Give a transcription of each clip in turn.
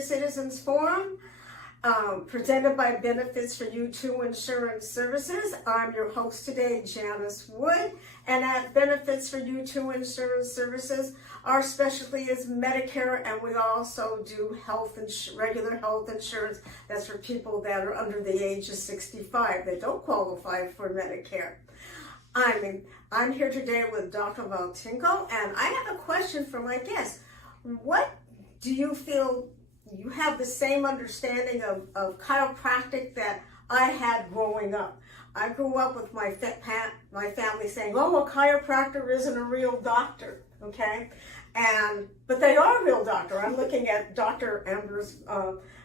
Senior Citizens Forum, presented by Benefits for You 2 Insurance Services. I'm your host today, Janice Wood, and at Benefits for You 2 Insurance Services, our specialty is Medicare, and we also do regular health insurance. That's for people that are under the age of 65. They don't qualify for Medicare. I'm here today with Dr. Voitenko, and I have a question for my guest. What do you feel you have the same understanding of chiropractic that I had growing up? I grew up with my family saying, oh, a chiropractor isn't a real doctor, okay? But they are a real doctor. I'm looking at Dr. Amber's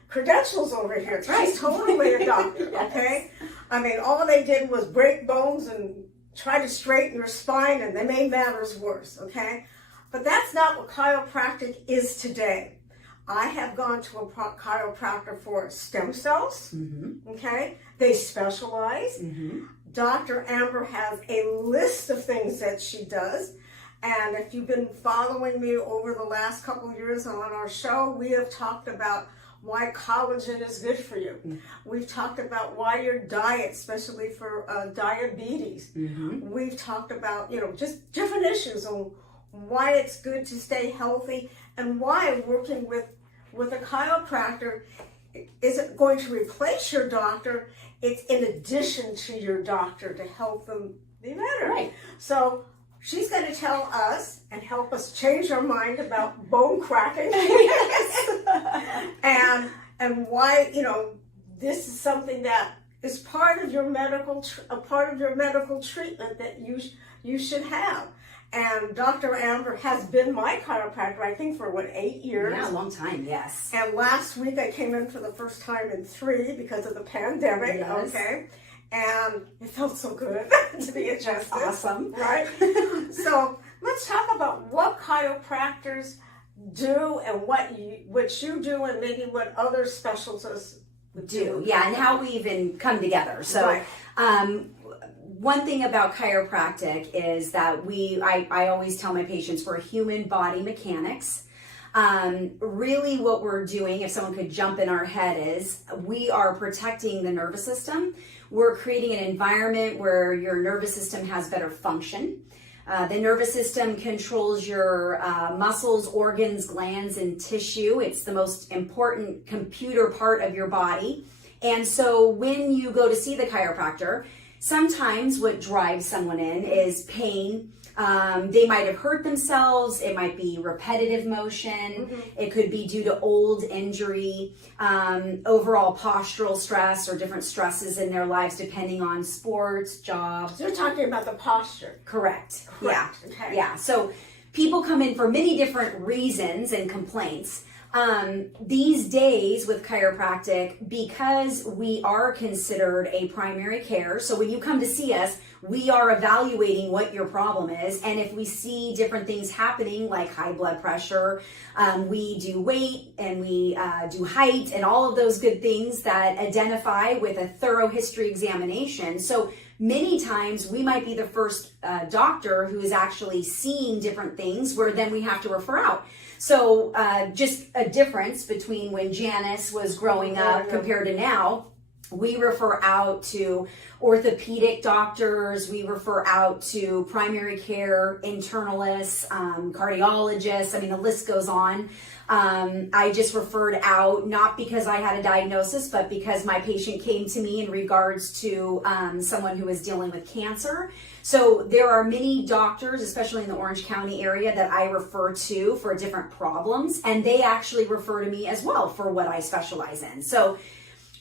credentials over here. She's totally a doctor, okay? I mean, all they did was break bones and try to straighten your spine, and they made matters worse, okay? But that's not what chiropractic is today. I have gone to a chiropractor for stem cells, okay? They specialize. Dr. Amber has a list of things that she does. And if you've been following me over the last couple of years on our show, we have talked about why collagen is good for you. We've talked about why your diet, especially for diabetes. We've talked about, just different issues on why it's good to stay healthy and why working with a chiropractor isn't going to replace your doctor. It's in addition to your doctor to help them be better. Right. So she's going to tell us and help us change our mind about bone cracking. and why, this is something that is part of your medical treatment that you should have. And Dr. Amber has been my chiropractor, I think, for 8 years? Yeah, a long time, yes. And last week I came in for the first time in 3 because of the pandemic, okay? And it felt so good to be adjusted. Awesome. Right? So let's talk about what chiropractors do and what you do and maybe what other specialists do. Yeah, and how we even come together. So one thing about chiropractic is that I always tell my patients we're human body mechanics. Really what we're doing, if someone could jump in our head, is we are protecting the nervous system. We're creating an environment where your nervous system has better function. The nervous system controls your muscles, organs, glands, and tissue. It's the most important computer part of your body. And so when you go to see the chiropractor, sometimes what drives someone in is pain. They might have hurt themselves. It might be repetitive motion. It could be due to old injury, overall postural stress, or different stresses in their lives depending on sports, jobs. So you're talking about the posture. Correct. Yeah. Okay. Yeah. So people come in for many different reasons and complaints. These days with chiropractic, because we are considered a primary care, so when you come to see us, we are evaluating what your problem is, and if we see different things happening like high blood pressure, we do weight and we do height and all of those good things that identify with a thorough history examination. So many times we might be the first doctor who is actually seeing different things where then we have to refer out. So just a difference between when Janice was growing up compared to now, we refer out to orthopedic doctors, we refer out to primary care internalists, cardiologists, I mean, the list goes on. I just referred out, not because I had a diagnosis, but because my patient came to me in regards to someone who was dealing with cancer. So there are many doctors, especially in the Orange County area, that I refer to for different problems, and they actually refer to me as well for what I specialize in. So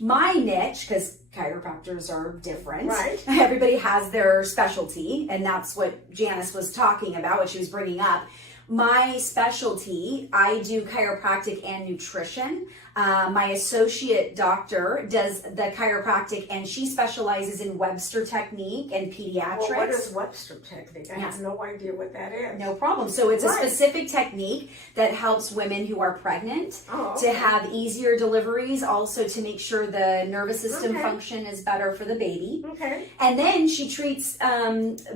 my niche, because chiropractors are different. Right. Everybody has their specialty, and that's what Janice was talking about, what she was bringing up. My specialty, I do chiropractic and nutrition. My associate doctor does the chiropractic, and she specializes in Webster technique and pediatrics. Well, what is Webster technique? I have no idea what that is. No problem. So it's a specific technique that helps women who are pregnant to have easier deliveries, also to make sure the nervous system function is better for the baby. Okay. And then she treats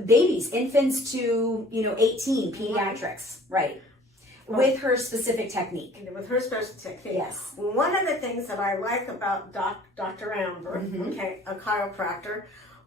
babies, infants to 18, pediatrics. Right. with her specific technique. With her special technique. Yes. One of the things that I like about Dr. Amber, Mm-hmm. okay, a chiropractor,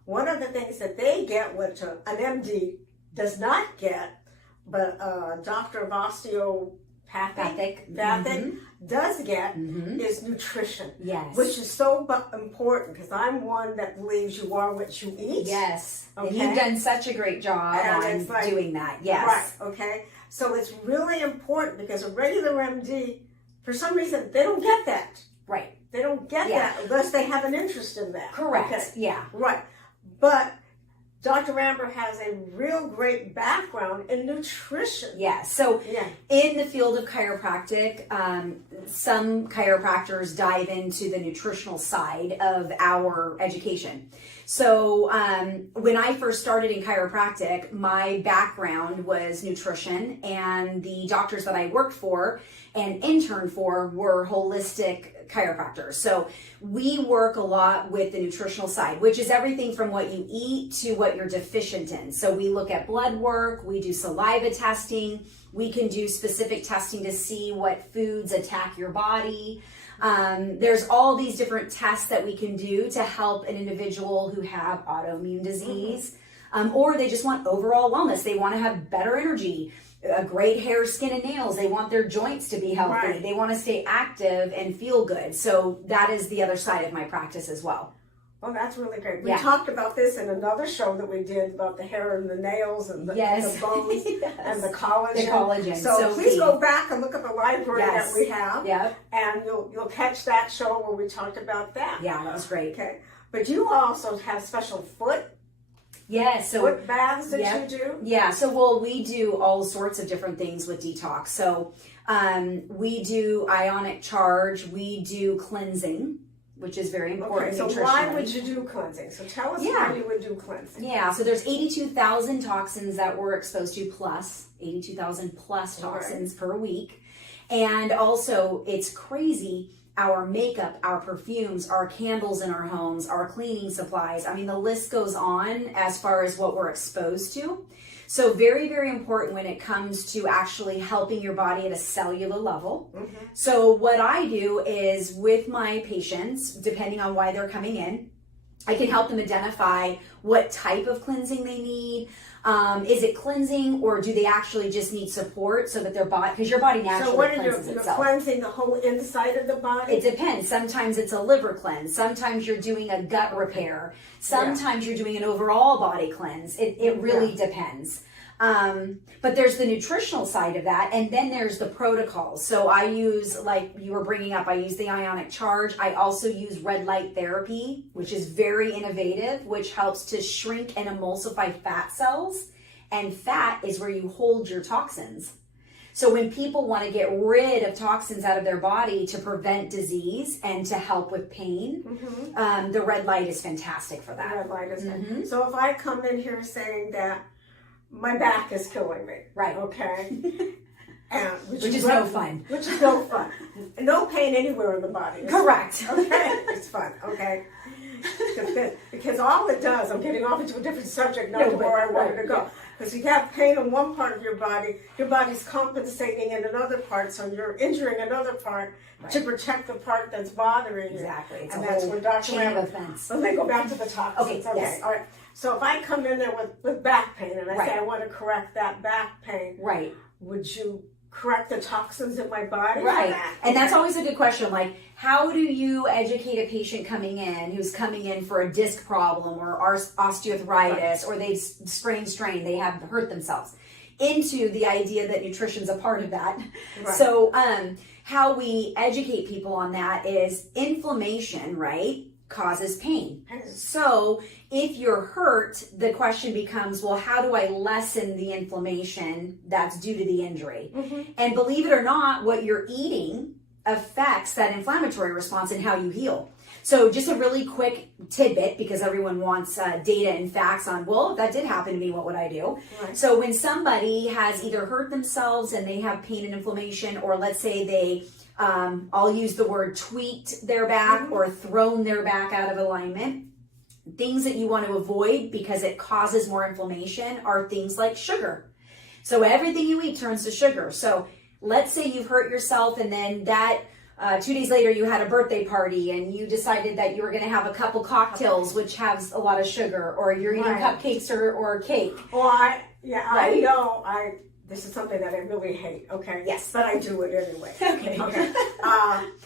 one of the things that they get, which an MD does not get, but a doctor of osteopathic Mm-hmm. does get, Mm-hmm. is nutrition. Yes. Which is so important, because I'm one that believes you are what you eat. Yes. And Okay. you've done such a great job And on it's like- doing that. Yes. Right, okay? So it's really important, because a regular MD, for some reason, they don't get that. Right. They don't get Yeah. that unless they have an interest in that. Correct. Okay. Yeah. Right. But Dr. Amber has a real great background in nutrition. Yeah. So Yeah. in the field of chiropractic, some chiropractors dive into the nutritional side of our education. So when I first started in chiropractic, my background was nutrition, and the doctors that I worked for and interned for were holistic chiropractors. So we work a lot with the nutritional side, which is everything from what you eat to what you're deficient in. So we look at blood work, we do saliva testing, we can do specific testing to see what foods attack your body. There's all these different tests that we can do to help an individual who have autoimmune disease, or they just want overall wellness. They want to have better energy, great hair, skin, and nails. They want their joints to be healthy. Right. They want to stay active and feel good. So that is the other side of my practice as well. Oh, that's really great. We Yeah. talked about this in another show that we did about the hair and the nails and the, Yes. the bones Yes. and the collagen. The collagen. So please key. go back and look at the library Yes. that we have, Yep. and you'll catch that show where we talked about that. Yeah, that was great. Okay. But you also have special foot Yeah, so baths that Yeah. you do. yeah, so we do all sorts of different things with detox. So we do ionic charge, we do cleansing, which is very important. Okay, so nutritionally. why would you do cleansing? So tell us Yeah. how you would do cleansing. Yeah, so there's 82,000 toxins that we're exposed to, plus 82,000 plus toxins per week. And also, it's crazy, our makeup, our perfumes, our candles in our homes, our cleaning supplies. I mean, the list goes on as far as what we're exposed to. So very, very important when it comes to actually helping your body at a cellular level. Mm-hmm. So what I do is with my patients, depending on why they're coming in, I can help them identify what type of cleansing they need. Is it cleansing, or do they actually just need support so that their body, because your body naturally So what are you cleanses doing? You're itself. cleansing the whole inside of the body? It depends. Sometimes it's a liver cleanse. Sometimes you're doing a gut repair. Sometimes you're doing an overall body cleanse. It really depends. But there's the nutritional side of that, and then there's the protocols. So I use, like you were bringing up, I use the ionic charge. I also use red light therapy, which is very innovative, which helps to shrink and emulsify fat cells. And fat is where you hold your toxins. So when people want to get rid of toxins out of their body to prevent disease and to help with pain, the red light is fantastic for that. Red light is So if I come in here saying that my back is killing me, Right. okay, and Which is no fun. Which is no fun. No pain anywhere in the body. It's Correct. fun, okay, it's fun. Okay, because all it does, I'm getting off into a different subject, not No, to but- where I wanted right, to go. Because you have pain in one part of your body's compensating in another part, so you're injuring another part to protect the part that's bothering you. Exactly. It's and a that's whole where Dr. chain of Randall- offense. So let me go back to the toxins. Okay, yes. All right. So if I come in there with back pain and I Right. say I want to correct that back pain, Right. would you correct the toxins in my body? for Right. that? And that's always a good question. Like, how do you educate a patient coming in who's coming in for a disc problem or osteoarthritis, or they've sprained, strained, they have hurt themselves, into the idea that nutrition's a part of that. Right. So, how we educate people on that is inflammation, right, causes pain. So if you're hurt, the question becomes, well, how do I lessen the inflammation that's due to the injury? And believe it or not, what you're eating affects that inflammatory response and how you heal. So just a really quick tidbit, because everyone wants data and facts on, well, if that did happen to me, what would I do? Right. So when somebody has either hurt themselves and they have pain and inflammation, or let's say they, I'll use the word tweaked their back or thrown their back out of alignment, things that you want to avoid because it causes more inflammation are things like sugar. So everything you eat turns to sugar. So let's say you've hurt yourself and then that 2 days later you had a birthday party and you decided that you were going to have a couple cocktails which has a lot of sugar, or you're eating cupcakes or cake. Well, I know this is something that I really hate, okay? Yes. But I do it anyway. Okay.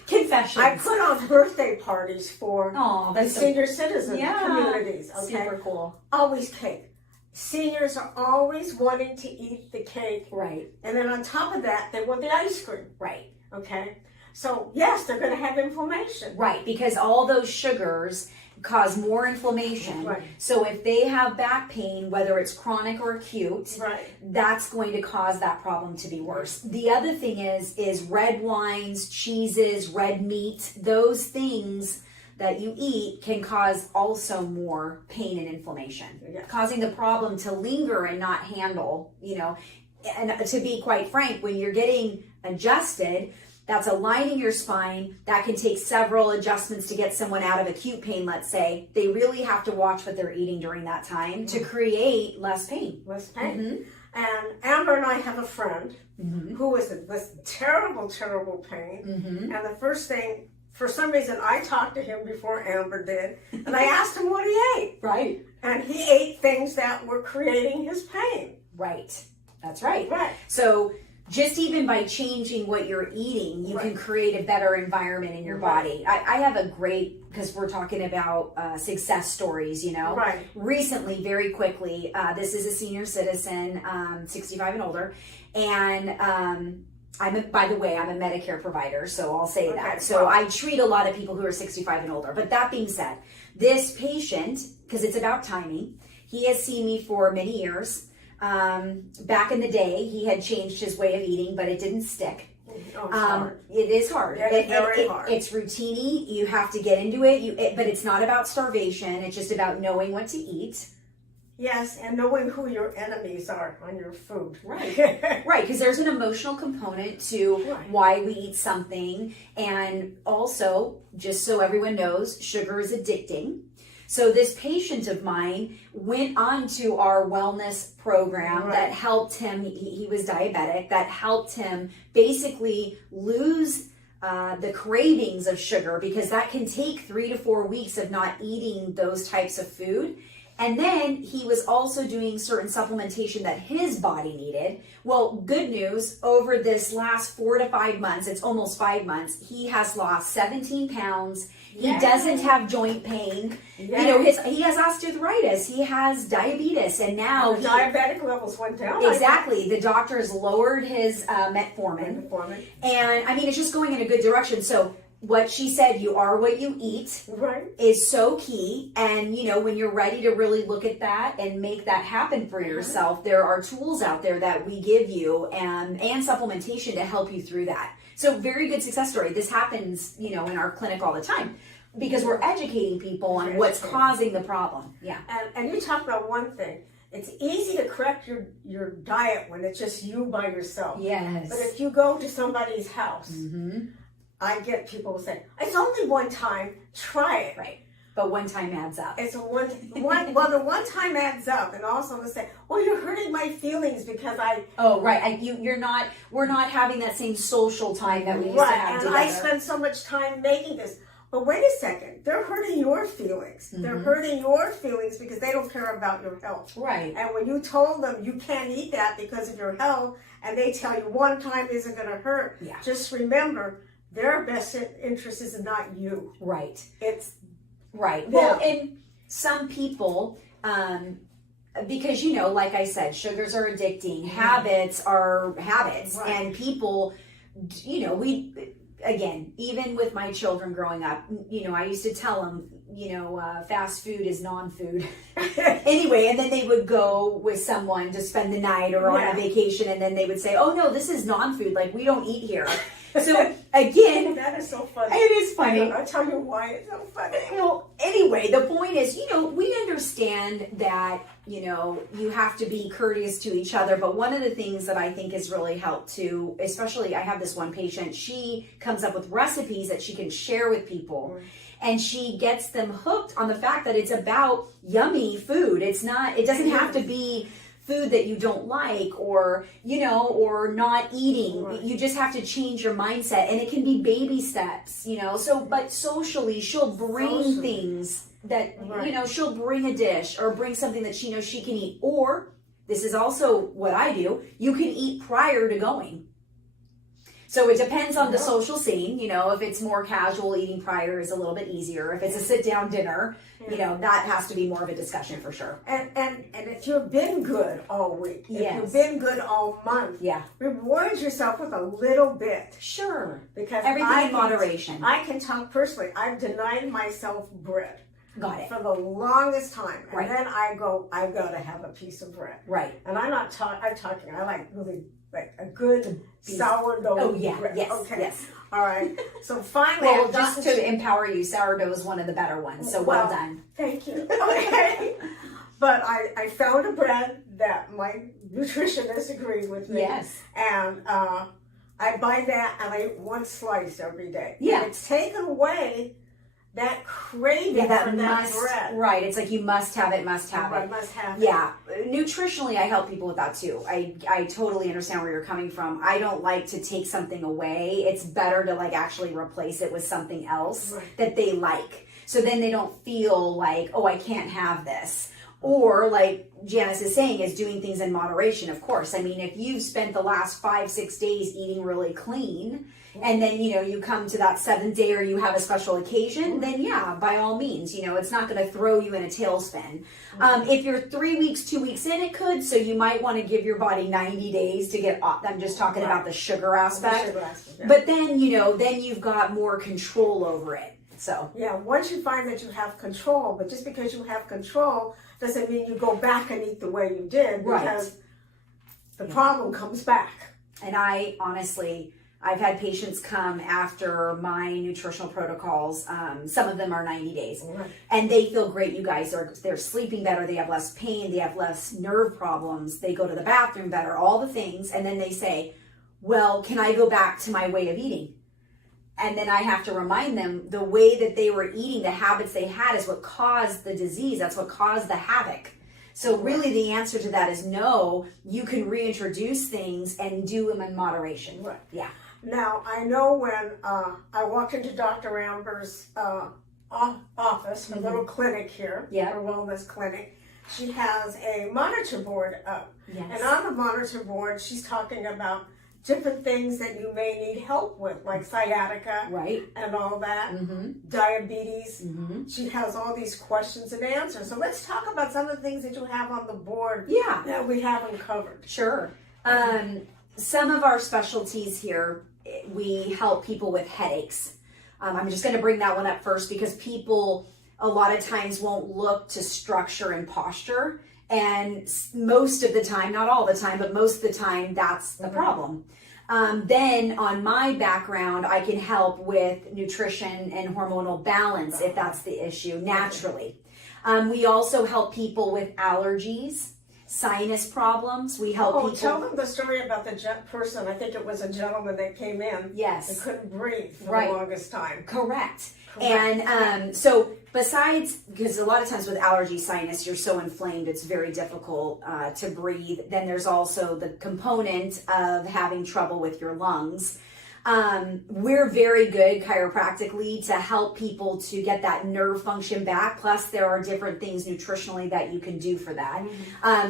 Confessions. I put on birthday parties for the senior citizen communities, okay? Super cool. Always cake. Seniors are always wanting to eat the cake. Right. And then on top of that, they want the ice cream. Right. Okay? So, yes, they're going to have inflammation. Right, because all those sugars cause more inflammation. Right. So if they have back pain, whether it's chronic or acute, that's going to cause that problem to be worse. The other thing is red wines, cheeses, red meat, those things that you eat can cause also more pain and inflammation, causing the problem to linger and not handle, and to be quite frank, when you're getting adjusted, that's aligning your spine. That can take several adjustments to get someone out of acute pain, let's say. They really have to watch what they're eating during that time to create less pain. Less pain. And Amber and I have a friend who was in terrible, terrible pain. And the first thing, for some reason, I talked to him before Amber did, and I asked him what he ate. Right. And he ate things that were creating his pain. Right. That's right. Right. So just even by changing what you're eating, you can create a better environment in your body. I have a great, because we're talking about success stories, Right. Recently, very quickly, this is a senior citizen, 65 and older, and by the way, I'm a Medicare provider, so I'll say that. So I treat a lot of people who are 65 and older. But that being said, this patient, because it's about timing, he has seen me for many years. Back in the day, he had changed his way of eating, but it didn't stick. Oh, it's hard. It is hard. It's very hard. It's routine. You have to get into it. But it's not about starvation. It's just about knowing what to eat. Yes, and knowing who your enemies are on your food. Right. Right, because there's an emotional component to why we eat something. And also, just so everyone knows, sugar is addicting. So this patient of mine went on to our wellness program that helped him, he was diabetic, that helped him basically lose the cravings of sugar, because that can take 3 to 4 weeks of not eating those types of food. And then he was also doing certain supplementation that his body needed. Well, good news, over this last 4 to 5 months, it's almost 5 months, he has lost 17 pounds. He doesn't have joint pain. He has osteoarthritis. He has diabetes, and now the diabetic levels went down. Exactly. The doctors lowered his metformin. And I mean, it's just going in a good direction. So what she said, you are what you eat, is so key. And when you're ready to really look at that and make that happen for yourself, there are tools out there that we give you and supplementation to help you through that. So very good success story. This happens, in our clinic all the time, because we're educating people on what's causing the problem. Yeah. And you talk about one thing. It's easy to correct your diet when it's just you by yourself. Yes. But if you go to somebody's house, I get people who say, it's only one time, try it. Right. But one time adds up. It's the one time adds up, and also to say, well, you're hurting my feelings because we're not having that same social time that we used to have together. And I spend so much time making this. But wait a second, they're hurting your feelings. They're hurting your feelings because they don't care about your health. Right. And when you told them you can't eat that because of your health, and they tell you one time isn't going to hurt, just remember, their best interest is not you. Right. It's right. Well, and some people, because, like I said, sugars are addicting. Habits are habits. And people, again, even with my children growing up, I used to tell them, fast food is non-food. Anyway, and then they would go with someone to spend the night or on a vacation, and then they would say, oh, no, this is non-food. Like, we don't eat here. So, again, that is so funny. It is funny. I'll tell you why it's so funny. Well, anyway, the point is, we understand that, you have to be courteous to each other. But one of the things that I think has really helped too, especially I have this one patient, she comes up with recipes that she can share with people. And she gets them hooked on the fact that it's about yummy food. It doesn't have to be food that you don't like, or or not eating. Right. You just have to change your mindset, and it can be baby steps, so but socially she'll bring things that Right. she'll bring a dish or bring something that she knows she can eat. Or this is also what I do, you can eat prior to going. So it depends on the social scene. If it's more casual, eating prior is a little bit easier. If it's a sit down dinner, that has to be more of a discussion for sure. And if you've been good all week, if Yes. you've been good all month, Yeah. reward yourself with a little bit. Sure. Because Everything in moderation. I can talk personally. I've denied myself bread Got it. for the longest time. And Right. then I gotta have a piece of bread. Right. And I'm talking, I like really like a good sourdough Oh yeah. bread. Yes. Okay. Yes. All right. So finally, Well, I've just gotten to empower you, sourdough is one of the better ones. So well done. Thank you. Okay. But I found a bread that my nutritionist agreed with me. Yes. And I buy that and I eat one slice every day. Yeah. And it's taken away that craving Yeah, that for that must. bread. Right. It's like you must have it. Must have I it. must have Yeah, nutritionally, I help people with that too. I totally understand where you're coming from. I don't like to take something away. It's better to actually replace it with something else that they like. So then they don't feel like, oh, I can't have this. Or like Janice is saying, is doing things in moderation, of course. I mean, if you've spent the last 5-6 days eating really clean, and then, you come to that 7th day or you have a special occasion, then yeah, by all means, it's not going to throw you in a tailspin. If you're 3 weeks, 2 weeks in, it could. So you might want to give your body 90 days to get off. I'm just talking about the sugar aspect. Yeah. But then, then you've got more control over it. So Yeah, once you find that you have control, but just because you have control doesn't mean you go back and eat the way you did, because the problem comes back. And I honestly, I've had patients come after my nutritional protocols. Some of them are 90 days, and they feel great. You guys they're sleeping better. They have less pain. They have less nerve problems. They go to the bathroom better. All the things, and then they say, "Well, can I go back to my way of eating?" And then I have to remind them the way that they were eating, the habits they had, is what caused the disease. That's what caused the havoc. So really the answer to that is no. You can reintroduce things and do them in moderation. Right. Yeah. Now, I know when I walked into Dr. Dramber's office, her little clinic here, her wellness clinic, she has a monitor board up. Yes. And on the monitor board, she's talking about different things that you may need help with, like sciatica and all that, diabetes. She has all these questions and answers. So let's talk about some of the things that you have on the board that we haven't covered. Sure. Some of our specialties here, we help people with headaches. I'm just going to bring that one up first because people a lot of times won't look to structure and posture. And most of the time, not all the time, but most of the time, that's the problem. Then on my background, I can help with nutrition and hormonal balance if that's the issue, naturally. We also help people with allergies, sinus problems. We help people. Tell them the story about the person. I think it was a gentleman that came in. Yes. And couldn't breathe for the longest time. Correct. And so besides, because a lot of times with allergy sinus, you're so inflamed, it's very difficult to breathe. Then there's also the component of having trouble with your lungs. We're very good chiropractically to help people to get that nerve function back. Plus there are different things nutritionally that you can do for that.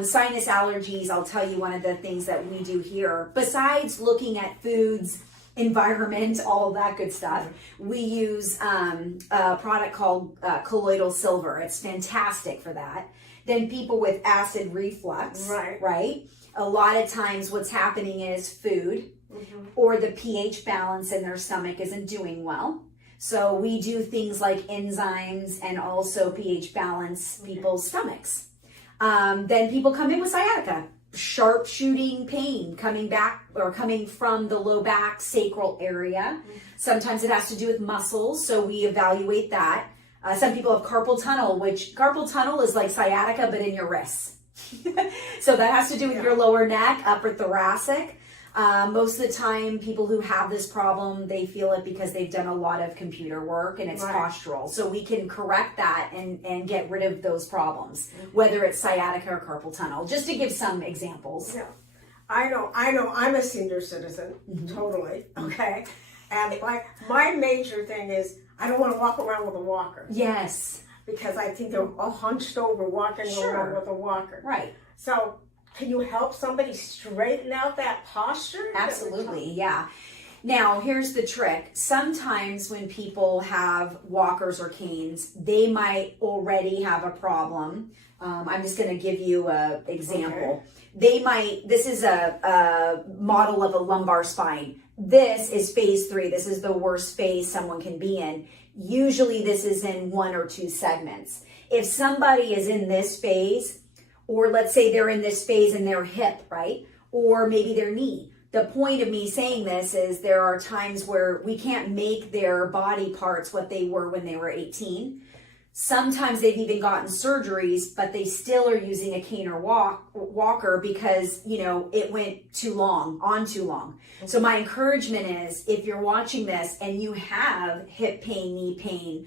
Sinus allergies, I'll tell you one of the things that we do here. Besides looking at foods, environment, all that good stuff, we use a product called colloidal silver. It's fantastic for that. Then people with acid reflux, right? A lot of times what's happening is food or the pH balance in their stomach isn't doing well. So we do things like enzymes and also pH balance people's stomachs. Then people come in with sciatica, sharp shooting pain coming back or coming from the low back sacral area. Sometimes it has to do with muscles, so we evaluate that. Some people have carpal tunnel, which carpal tunnel is like sciatica but in your wrists. So that has to do with your lower neck, upper thoracic. Most of the time, people who have this problem, they feel it because they've done a lot of computer work and it's postural. So we can correct that and get rid of those problems, whether it's sciatica or carpal tunnel, just to give some examples. Yeah, I know. I'm a senior citizen, totally, okay? And my major thing is I don't want to walk around with a walker. Yes. Because I think they're all hunched over walking around with a walker. Right. So can you help somebody straighten out that posture? Absolutely, yeah. Now, here's the trick. Sometimes when people have walkers or canes, they might already have a problem. I'm just going to give you an example. Okay. This is a model of a lumbar spine. This is phase 3. This is the worst phase someone can be in. Usually this is in 1 or 2 segments. If somebody is in this phase, or let's say they're in this phase in their hip, right? Or maybe their knee. The point of me saying this is there are times where we can't make their body parts what they were when they were 18. Sometimes they've even gotten surgeries, but they still are using a cane or walker because, it went too long, on too long. So my encouragement is if you're watching this and you have hip pain, knee pain,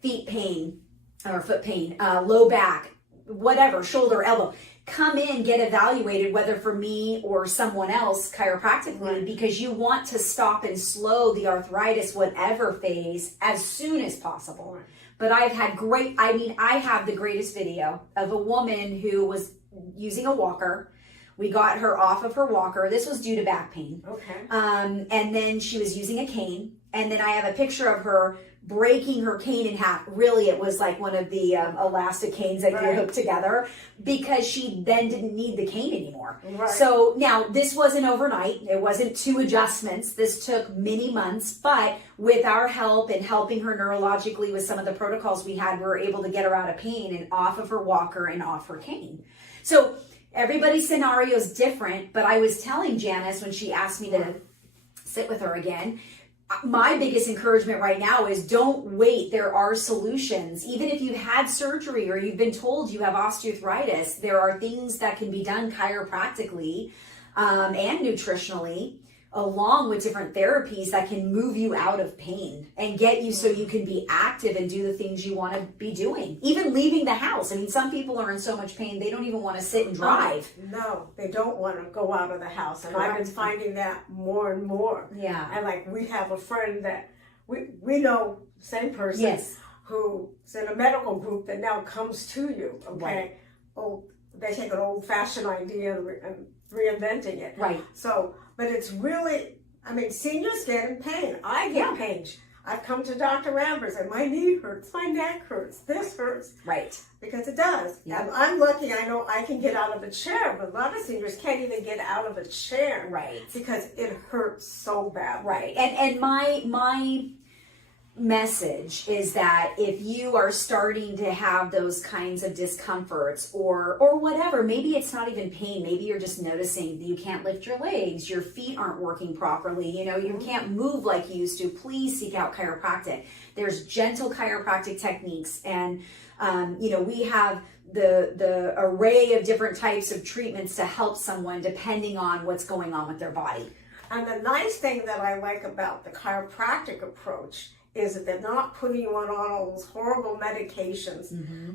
feet pain, or foot pain, low back, whatever, shoulder, elbow, come in, get evaluated, whether for me or someone else chiropractically, because you want to stop and slow the arthritis, whatever phase, as soon as possible. But I've had I have the greatest video of a woman who was using a walker. We got her off of her walker. This was due to back pain. Okay. And then she was using a cane. And then I have a picture of her breaking her cane in half. Really, it was like one of the elastic canes that you hook together because she then didn't need the cane anymore. Right. So now this wasn't overnight. It wasn't 2 adjustments. This took many months, but with our help and helping her neurologically with some of the protocols we had, we were able to get her out of pain and off of her walker and off her cane. So everybody's scenario is different, but I was telling Janice when she asked me to sit with her again, my biggest encouragement right now is don't wait. There are solutions. Even if you've had surgery or you've been told you have osteoarthritis, there are things that can be done chiropractically and nutritionally, along with different therapies that can move you out of pain and get you so you can be active and do the things you want to be doing. Even leaving the house. I mean, some people are in so much pain, they don't even want to sit and drive. No, they don't want to go out of the house. And I've been finding that more and more. Yeah. And we have a friend that we know, same person, who's in a medical group that now comes to you, okay? Right. Oh, they take an old-fashioned idea and reinventing it. Right. So, but it's really, seniors get in pain. I get pain. I've come to Dr. Dramber and my knee hurts, my neck hurts, this hurts. Right. Because it does. Yeah. And I'm lucky, I know I can get out of a chair, but a lot of seniors can't even get out of a chair. Right. Because it hurts so bad. Right. And my message is that if you are starting to have those kinds of discomforts or whatever, maybe it's not even pain, maybe you're just noticing that you can't lift your legs, your feet aren't working properly, you can't move like you used to, please seek out chiropractic. There's gentle chiropractic techniques, and we have the array of different types of treatments to help someone depending on what's going on with their body. And the nice thing that I like about the chiropractic approach is that they're not putting you on all those horrible medications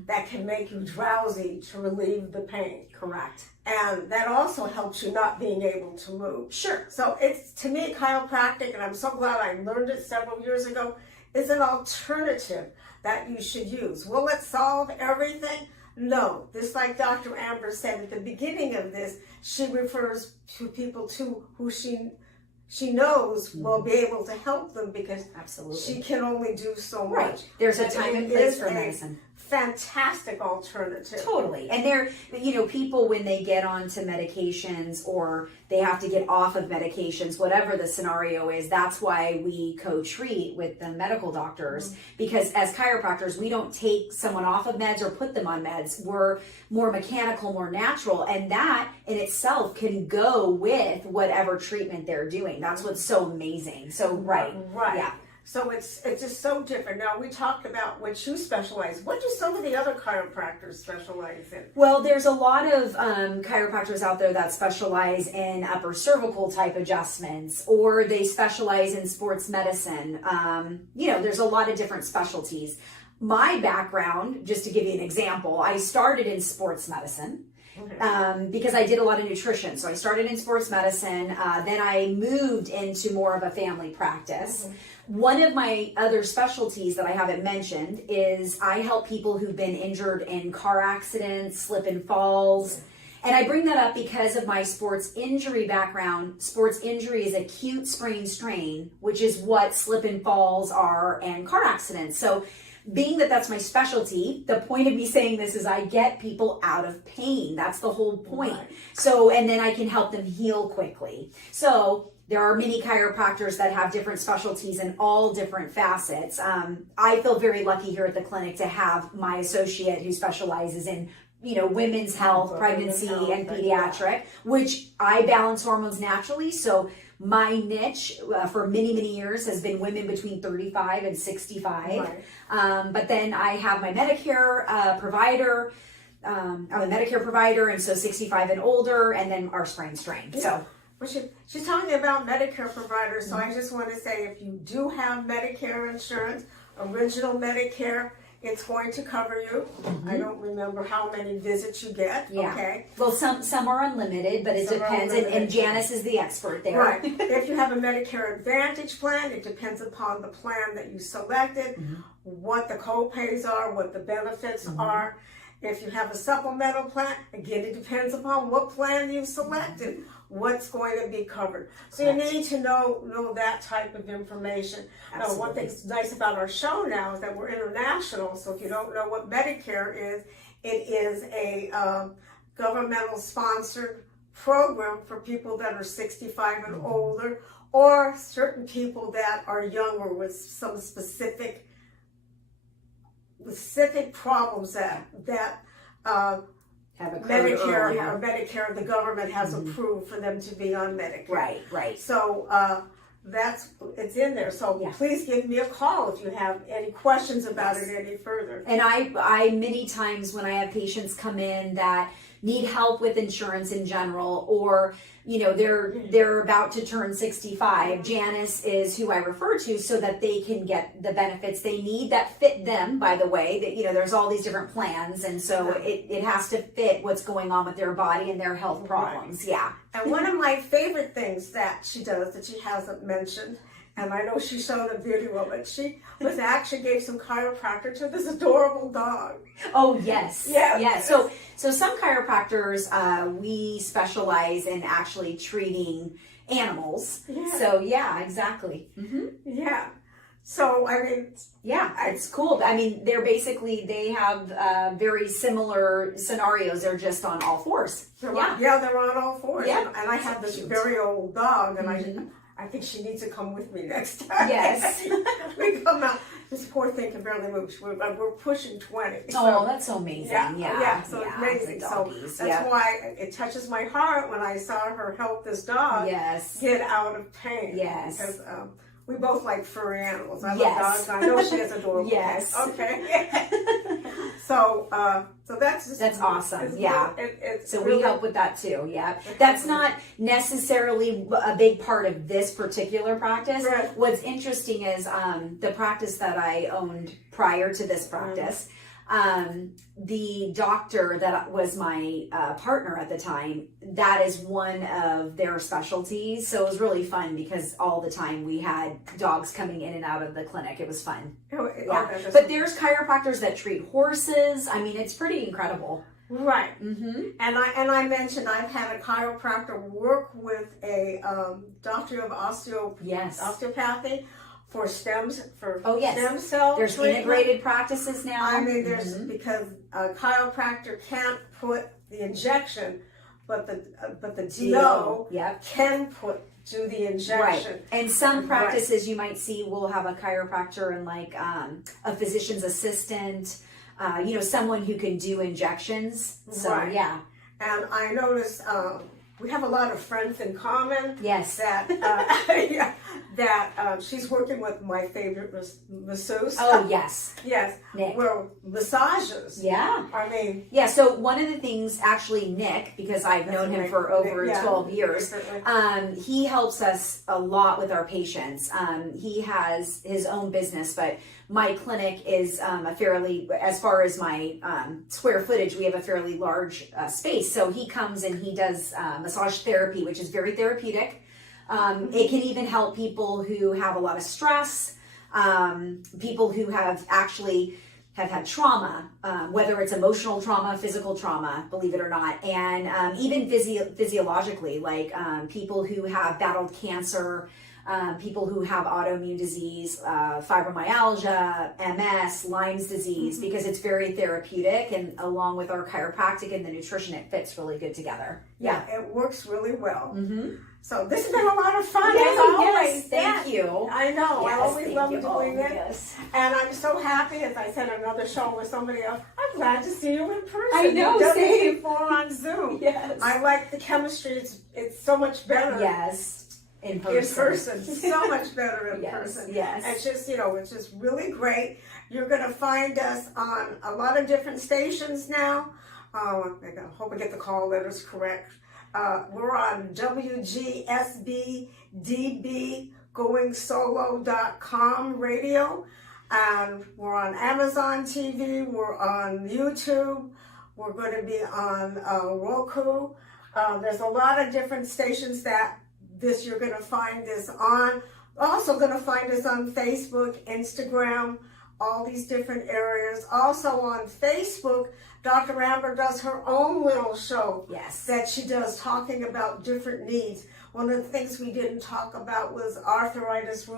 that can make you drowsy to relieve the pain. Correct. And that also helps you not being able to move. Sure. So it's, to me, chiropractic, and I'm so glad I learned it several years ago, is an alternative that you should use. Will it solve everything? No. Just like Dr. Dramber said at the beginning of this, she refers to people who she knows will be able to help them because she can only do so much. Right. There's a time and place for medicine. Fantastic alternative. Totally. And there, people when they get onto medications or they have to get off of medications, whatever the scenario is, that's why we co-treat with the medical doctors, because as chiropractors, we don't take someone off of meds or put them on meds. We're more mechanical, more natural, and that in itself can go with whatever treatment they're doing. That's what's so amazing. So, right. Yeah. So it's just so different. Now, we talked about what you specialize. What do some of the other chiropractors specialize in? Well, there's a lot of chiropractors out there that specialize in upper cervical type adjustments, or they specialize in sports medicine. There's a lot of different specialties. My background, just to give you an example, I started in sports medicine. Okay. Because I did a lot of nutrition. So I started in sports medicine. Then I moved into more of a family practice. Mm-hmm. One of my other specialties that I haven't mentioned is I help people who've been injured in car accidents, slip and falls. And I bring that up because of my sports injury background. Sports injury is acute sprain strain, which is what slip and falls are and car accidents. So being that that's my specialty, the point of me saying this is I get people out of pain. That's the whole point. Right. So, and then I can help them heal quickly. So there are many chiropractors that have different specialties in all different facets. I feel very lucky here at the clinic to have my associate who specializes in women's health, pregnancy, and pediatric, which I balance hormones naturally. So my niche for many, many years has been women between 35 and 65. Right. But then I have my Medicare provider. I'm a Medicare provider, and so 65 and older, and then our sprain strain. Yeah. So. Well, she's talking about Medicare providers, so I just want to say if you do have Medicare insurance, original Medicare, it's going to cover you. Mm-hmm. I don't remember how many visits you get. Yeah. Okay. Well, some are unlimited, but it depends, and Janice is the expert there. Right. If you have a Medicare Advantage plan, it depends upon the plan that you selected, mm-hmm. what the co-pays are, what the benefits mm-hmm. are. If you have a supplemental plan, again, it depends upon what plan you selected, what's going to be covered. So you need to know that type of information. Now, one thing that's nice about our show now is that we're international. So if you don't know what Medicare is, it is a governmental sponsored program for people that are 65 and older, or certain people that are younger with some specific problems that have Medicare, the government has mm-hmm. approved for them to be on Medicare. Right. So it's in there. So please give me a call if you have any questions about it any further. And I many times when I have patients come in that need help with insurance in general, or they're about to turn 65, Janice is who I refer to so that they can get the benefits they need that fit them, by the way. That there's all these different plans, and so it has to fit what's going on with their body and their health problems. Right. Yeah. And one of my favorite things that she does that she hasn't mentioned, and I know she showed a video of it, she gave some chiropractor to this adorable dog. Oh, yes. Yeah. Yes. So some chiropractors, we specialize in actually treating animals. Yeah. So, yeah, exactly. Mm-hmm. Yeah. So, I mean... Yeah, it's cool. I mean, they have very similar scenarios. They're just on all fours. They're on all fours. Yeah. And I have this very old dog, and mm-hmm. I think she needs to come with me next time. Yes. We come out. This poor thing can barely move. We're pushing 20. So, that's so amazing. Yeah. So it's amazing. So that's why it touches my heart when I saw her help this dog get out of pain. Yes. Because we both like furry animals. I love dogs. I know she has adorable Yes. pets. Okay. So that's awesome. So really, we help with that too. Yeah. That's not necessarily a big part of this particular practice. Right. What's interesting is the practice that I owned prior to this practice. The doctor that was my partner at the time, that is one of their specialties. So it was really fun because all the time we had dogs coming in and out of the clinic. It was fun. But there's chiropractors that treat horses. I mean, it's pretty incredible. Right. Mm-hmm. And I mentioned I've had a chiropractor work with a doctor of osteopathy. For stem cell There's treatment. Integrated practices now. I mean, there's because a chiropractor can't put the injection, but the DO can do the injection. Right. And some practices you might see will have a chiropractor and like a physician's assistant, someone who can do injections. So And I noticed we have a lot of friends in common. Yes. That she's working with my favorite masseuse. Oh, yes. Yes. Nick. Well, massages. Yeah. I mean. Yeah, so one of the things, actually, Nick, because I've known him for over 12 years, he helps us a lot with our patients. He has his own business, but my clinic is a fairly, as far as my square footage, we have a fairly large space. So he comes and he does massage therapy, which is very therapeutic. It can even help people who have a lot of stress, people who have had trauma, whether it's emotional trauma, physical trauma, believe it or not, and even physiologically, like people who have battled cancer, people who have autoimmune disease, fibromyalgia, MS, Lyme's disease, because it's very therapeutic, and along with our chiropractic and the nutrition, it fits really good together. Yeah, it works really well. Mm-hmm. So this has been a lot of fun. Yes, thank you. I know. Yes, I always love you. doing it. Yes. And I'm so happy, as I said, another show with somebody else. I'm glad to see you in person. I know, You've done this same. before on Zoom. Yes. I like the chemistry. It's so much better. Yes. In In person. person. So much better in Yes, person. yes. It's just, it's just really great. You're going to find us on a lot of different stations now. I hope I get the call letters correct. We're on WGSN-DB, goingsolo.com radio. And we're on Amazon TV. We're on YouTube. We're going to be on Roku. There's a lot of different stations that you're going to find this on. Also going to find us on Facebook, Instagram, all these different areas. Also on Facebook, Dr. Dramber does her own little show. Yes. That she does, talking about different needs. One of the things we didn't talk about was arthritis,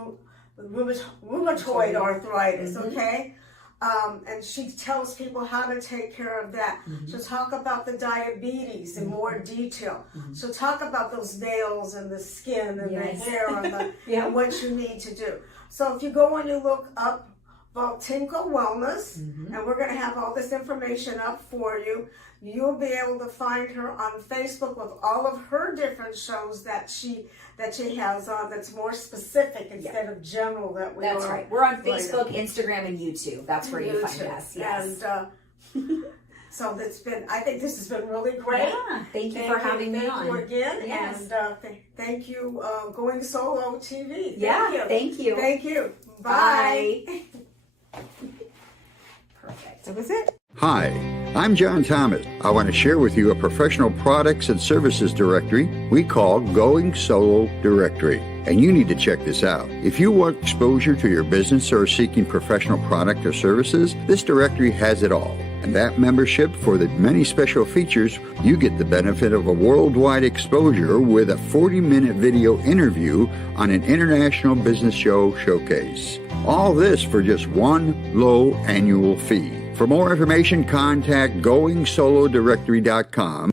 rheumatoid arthritis, okay? And she tells people how to take care of that. She'll talk about the diabetes in more detail. She'll talk about those nails and the skin and the hair and, and what you need to do. So if you go and you look up Voitenko Wellness, and we're going to have all this information up for you, you'll be able to find her on Facebook with all of her different shows that she has on, that's more specific instead of general that we That's are. right. We're on Facebook, Instagram, and YouTube. That's where you find us. Yes. And so I think this has been really great. Yeah. Thank you for having me on. Thank you again. Yes. And thank you, Going Solo TV. Thank you. Thank you. Bye. Perfect. That was it. Hi, I'm John Thomas. I want to share with you a professional products and services directory we call Going Solo Directory. And you need to check this out. If you want exposure to your business or are seeking professional product or services, this directory has it all. And that membership, for the many special features, you get the benefit of a worldwide exposure with a 40-minute video interview on an international business show showcase. All this for just one low annual fee. For more information, contact goingsolodirectory.com.